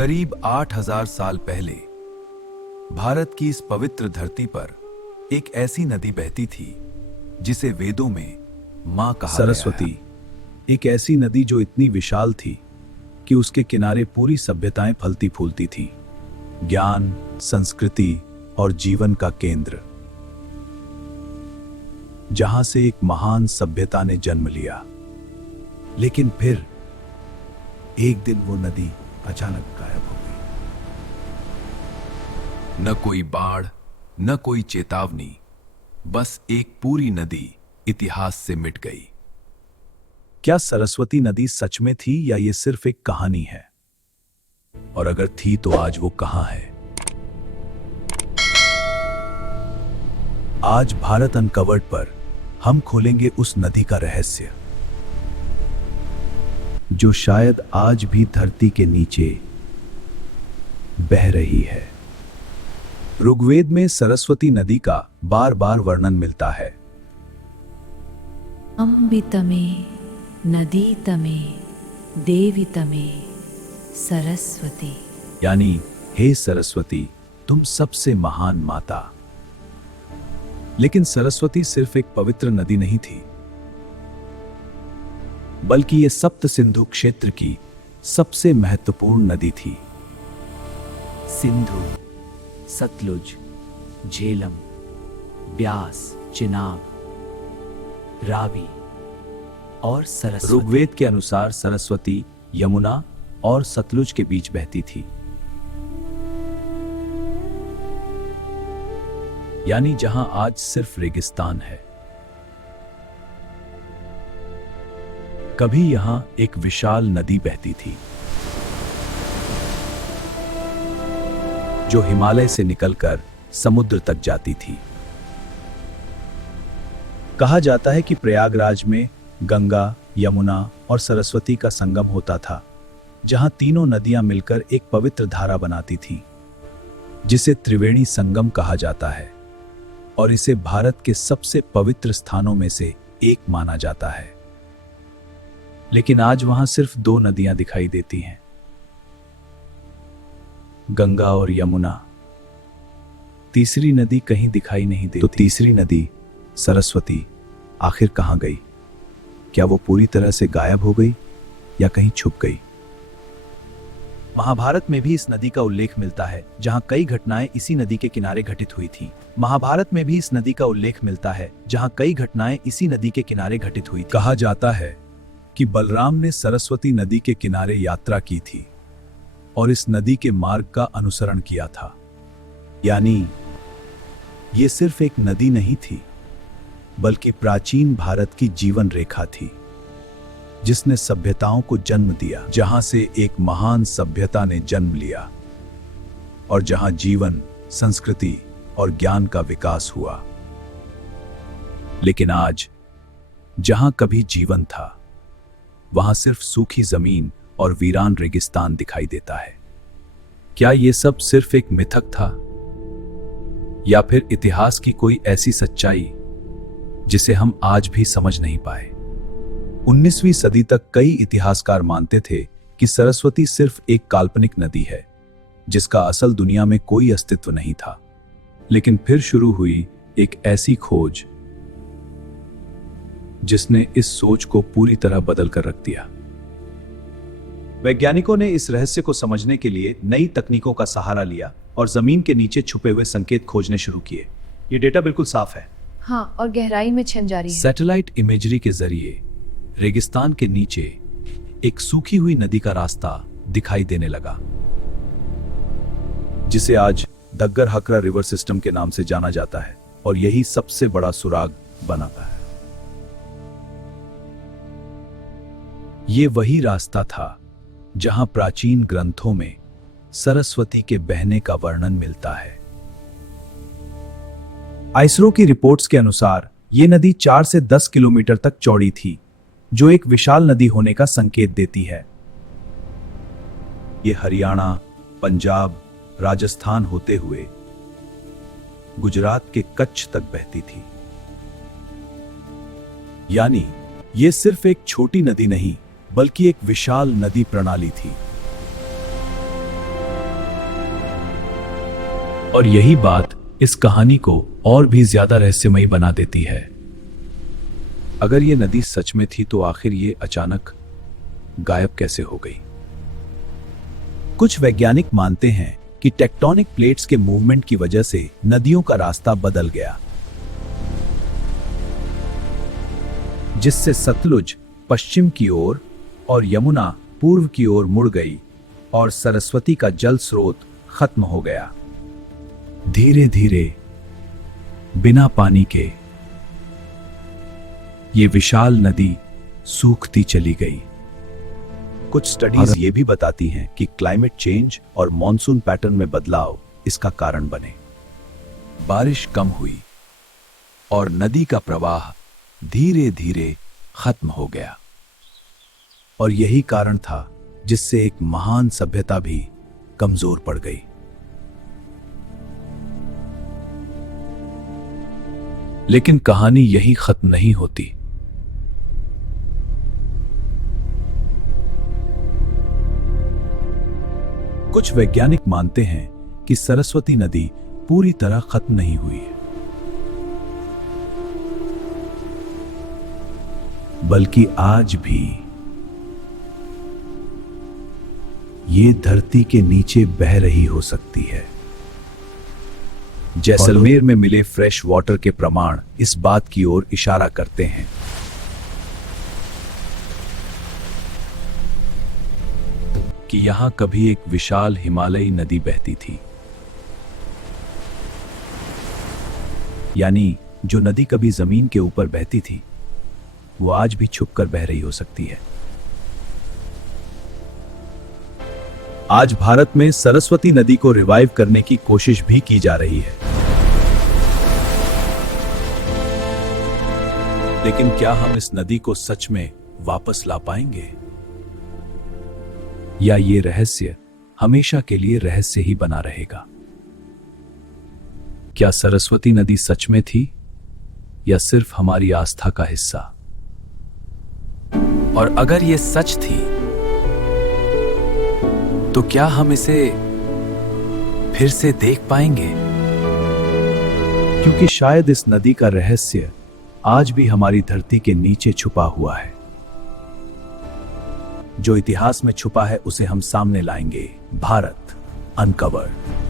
करीब 8000 साल पहले भारत की इस पवित्र धरती पर एक ऐसी नदी बहती थी जिसे वेदों में मां कहा गया है। सरस्वती, एक ऐसी नदी जो इतनी विशाल थी कि उसके किनारे पूरी सभ्यताएं फलती फूलती थीं। ज्ञान, संस्कृति और जीवन का केंद्र, जहां से एक महान सभ्यता ने जन्म लिया। लेकिन फिर एक दिन वो नदी अचानक गायब हो गई। न कोई बाढ़, न कोई चेतावनी, बस एक पूरी नदी इतिहास से मिट गई। क्या सरस्वती नदी सच में थी या ये सिर्फ एक कहानी है? और अगर थी तो आज वो कहां है? आज भारत अनकवर्ड पर हम खोलेंगे उस नदी का रहस्य जो शायद आज भी धरती के नीचे बह रही है। ऋग्वेद में सरस्वती नदी का बार बार वर्णन मिलता है। अम्बितमे नदीतमे देवितमे सरस्वती, यानी हे सरस्वती, तुम सबसे महान माता। लेकिन सरस्वती सिर्फ एक पवित्र नदी नहीं थी, बल्कि ये सप्त सिंधु क्षेत्र की सबसे महत्वपूर्ण नदी थी। सिंधु, सतलुज, झेलम, ब्यास, चिनाब, रावी और सरस्वती। ऋग्वेद के अनुसार सरस्वती यमुना और सतलुज के बीच बहती थी, यानी जहां आज सिर्फ रेगिस्तान है। कभी यहां एक विशाल नदी बहती थी जो हिमालय से निकलकर समुद्र तक जाती थी। कहा जाता है कि प्रयागराज में गंगा, यमुना और सरस्वती का संगम होता था, जहां तीनों नदियां मिलकर एक पवित्र धारा बनाती थीं, जिसे त्रिवेणी संगम कहा जाता है और इसे भारत के सबसे पवित्र स्थानों में से एक माना जाता है। लेकिन आज वहां सिर्फ दो नदियां दिखाई देती हैं, गंगा और यमुना। तीसरी नदी कहीं दिखाई नहीं देती। तो तीसरी नदी सरस्वती आखिर कहां गई? क्या वो पूरी तरह से गायब हो गई या कहीं छुप गई? महाभारत में भी इस नदी का उल्लेख मिलता है, जहां कई घटनाएं इसी नदी के किनारे घटित हुई थीं। महाभारत में भी इस नदी का उल्लेख मिलता है, जहां कई घटनाएं इसी नदी के किनारे घटित हुई थीं। कहा जाता है कि बलराम ने सरस्वती नदी के किनारे यात्रा की थी और इस नदी के मार्ग का अनुसरण किया था। यानी ये सिर्फ एक नदी नहीं थी, बल्कि प्राचीन भारत की जीवन रेखा थी, जिसने सभ्यताओं को जन्म दिया, जहां से एक महान सभ्यता ने जन्म लिया और जहां जीवन, संस्कृति और ज्ञान का विकास हुआ। लेकिन आज जहां कभी जीवन था, वहां सिर्फ सूखी जमीन और वीरान रेगिस्तान दिखाई देता है। क्या यह सब सिर्फ एक मिथक था, या फिर इतिहास की कोई ऐसी सच्चाई जिसे हम आज भी समझ नहीं पाए? 19वीं सदी तक कई इतिहासकार मानते थे कि सरस्वती सिर्फ एक काल्पनिक नदी है, जिसका असल दुनिया में कोई अस्तित्व नहीं था। लेकिन फिर शुरू हुई एक ऐसी खोज जिसने इस सोच को पूरी तरह बदल कर रख दिया। वैज्ञानिकों ने इस रहस्य को समझने के लिए नई तकनीकों का सहारा लिया और जमीन के नीचे छुपे हुए संकेत खोजने शुरू किए। ये डेटा बिल्कुल साफ है। हाँ, और गहराई में छिन जा रही है। सैटेलाइट इमेजरी के जरिए रेगिस्तान के नीचे एक सूखी हुई नदी का रास्ता दिखाई देने लगा, जिसे आज दग्गर हकरा रिवर सिस्टम के नाम से जाना जाता है, और यही सबसे बड़ा सुराग बनाता है। ये वही रास्ता था जहां प्राचीन ग्रंथों में सरस्वती के बहने का वर्णन मिलता है। आइसरो की रिपोर्ट्स के अनुसार यह नदी 4 से 10 किलोमीटर तक चौड़ी थी, जो एक विशाल नदी होने का संकेत देती है। यह हरियाणा, पंजाब, राजस्थान होते हुए गुजरात के कच्छ तक बहती थी। यानी यह सिर्फ एक छोटी नदी नहीं, बल्कि एक विशाल नदी प्रणाली थी। और यही बात इस कहानी को और भी ज्यादा रहस्यमयी बना देती है। अगर ये नदी सच में थी तो आखिर ये अचानक गायब कैसे हो गई? कुछ वैज्ञानिक मानते हैं कि टेक्टोनिक प्लेट्स के मूवमेंट की वजह से नदियों का रास्ता बदल गया, जिससे सतलुज पश्चिम की ओर और यमुना पूर्व की ओर मुड़ गई और सरस्वती का जल स्रोत खत्म हो गया। धीरे धीरे बिना पानी के ये विशाल नदी सूखती चली गई। कुछ स्टडीज ये भी बताती हैं कि क्लाइमेट चेंज और मॉनसून पैटर्न में बदलाव इसका कारण बने। बारिश कम हुई और नदी का प्रवाह धीरे धीरे खत्म हो गया। और यही कारण था जिससे एक महान सभ्यता भी कमजोर पड़ गई। लेकिन कहानी यहीं खत्म नहीं होती। कुछ वैज्ञानिक मानते हैं कि सरस्वती नदी पूरी तरह खत्म नहीं हुई है, बल्कि आज भी ये धरती के नीचे बह रही हो सकती है। जैसलमेर में मिले फ्रेश वाटर के प्रमाण इस बात की ओर इशारा करते हैं। कि यहां कभी एक विशाल हिमालयी नदी बहती थी। यानी जो नदी कभी जमीन के ऊपर बहती थी वो आज भी छुपकर बह रही हो सकती है। आज भारत में सरस्वती नदी को रिवाइव करने की कोशिश भी की जा रही है। लेकिन क्या हम इस नदी को सच में वापस ला पाएंगे, या ये रहस्य हमेशा के लिए रहस्य ही बना रहेगा? क्या सरस्वती नदी सच में थी या सिर्फ हमारी आस्था का हिस्सा? और अगर ये सच थी तो क्या हम इसे फिर से देख पाएंगे? क्योंकि शायद इस नदी का रहस्य आज भी हमारी धरती के नीचे छुपा हुआ है। जो इतिहास में छुपा है उसे हम सामने लाएंगे। भारत अनकवर्ड।